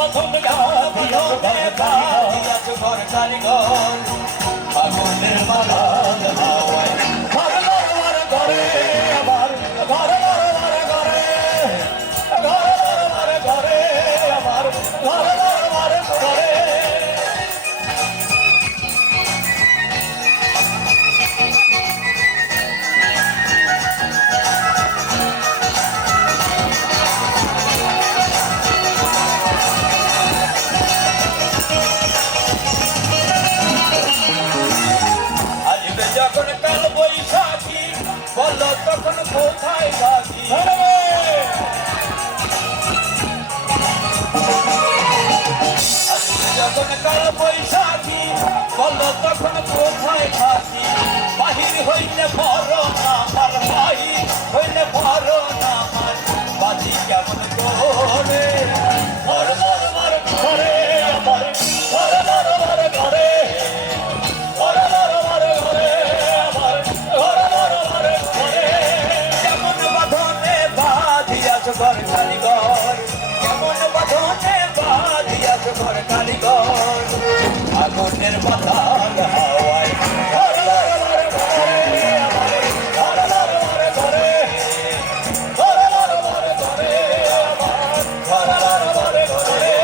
বাঁধন বাঁধিয়াছ ঘর কারিগর আগুনের মালা হাওয়ায় ঘর ঘর ঘরে আমার ঘর ঘর ঘরে ঘর ঘরে আমার ঘর ঘর ঘরে যখন কাল বৈশাখী বলো তখন কোথায় থাকি যখন কাল বৈশাখী বলো তখন কোথায় থাকি বাহির হইলে বড় নামার বাহির হইলে বড় নামার বাজি কেমন করে মর মর মর ঘরে আমার মর মর মর ঘরে ঘর কারিগর কেমন বাঁধনে বাঁধিয়াছ ঘর কারিগর আগুনের মাথা হাওয়ায় ঘর ঘর ঘরে ঘর ঘর ঘরে ঘর ঘর ঘরে ঘর ঘর ঘরে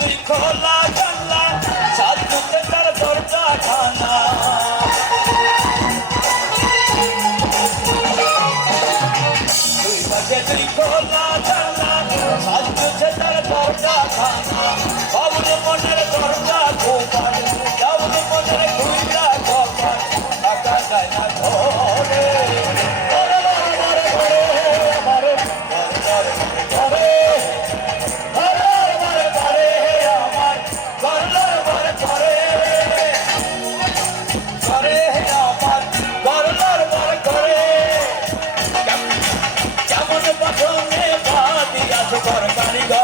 তুই খোলা জানলা সাজুতে তার দরজা খানা তুই পাশে তুই খোলা জানলা সাজুতে তার দরজা খানা বাবুল মনের দরজা গোপাল বাবুল মনের খুইলা গোপাল টাকা যায় না ধরে ঘর কারিগর